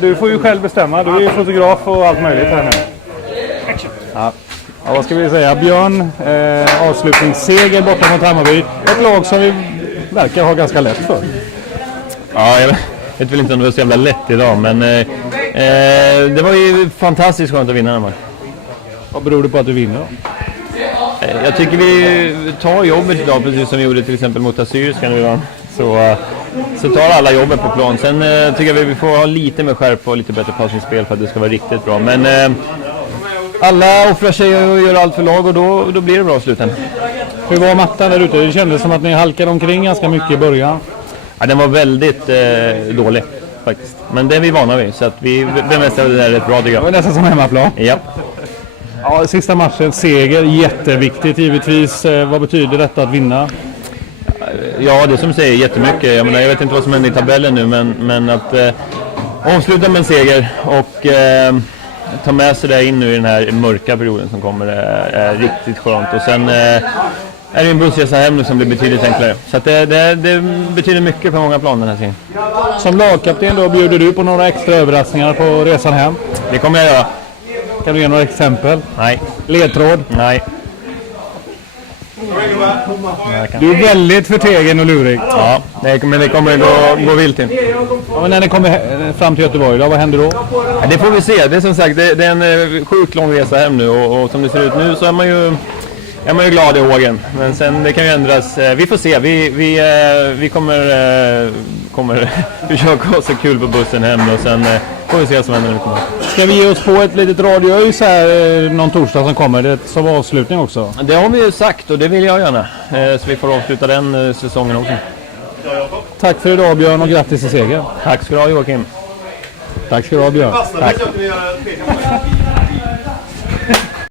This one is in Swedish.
Du får ju själv bestämma. Du är ju fotograf och allt möjligt här nu. Ja. Ja, vad ska vi säga? Björn, avslutningsseger borta mot Hammarby. Ett lag som vi verkar ha ganska lätt för. Ja, jag vet väl inte om det var så jävla lätt idag, men det var ju fantastiskt skönt att vinna den här. Vad beror det på att du vinner då? Jag tycker vi tar jobbet idag, precis som vi gjorde till exempel mot Assyriska nu. Så tar alla jobbet på plan. Sen tycker jag vi får ha lite mer skärpa och lite bättre passningsspel för att det ska vara riktigt bra. Men alla offrar sig och gör allt för lag och då blir det bra i slutändan. Hur var mattan där ute? Det kändes som att ni halkade omkring ganska mycket i början. Ja, den var väldigt dålig faktiskt. Men det är vi vana vid, så att vi bemästrar det där rätt bra, tycker jag. Det var nästan som hemmaplan. Ja. Ja, sista matchen, seger, jätteviktigt givetvis. Vad betyder detta att vinna? Ja, det som säger jättemycket. Jag vet inte vad som händer i tabellen nu, men att avsluta med en seger och ta med sig det in nu i den här mörka perioden som kommer är riktigt skönt. Och sen är det en bussresa hem nu som blir betydligt enklare. Så att det betyder mycket på många plan den här tiden. Som lagkapten då, bjuder du på några extra överraskningar på resan hem? Det kommer jag göra. Kan du ge några exempel? Nej. Ledtråd? Nej. Du är väldigt förtegen och lurig. Ja, men det kommer gå vilt in. Ja, men när ni kommer fram till Göteborg då, vad händer då? Ja, det får vi se. Det är som sagt, det är en sjukt lång resa hem nu och som det ser ut nu så är man ju glad i hågen. Men sen det kan ju ändras. Vi får se. Vi kommer försöka ha så kul på bussen hem och sen får vi se vad som händer när vi kommer. Ska vi ge oss på ett litet radioöjs här någon torsdag som kommer? Det som avslutning också. Det har vi ju sagt och det vill jag gärna. Så vi får avsluta den säsongen också. Tack för idag Björn och grattis till seger. Tack ska du ha Joakim. Tack ska du ha Björn. Tack.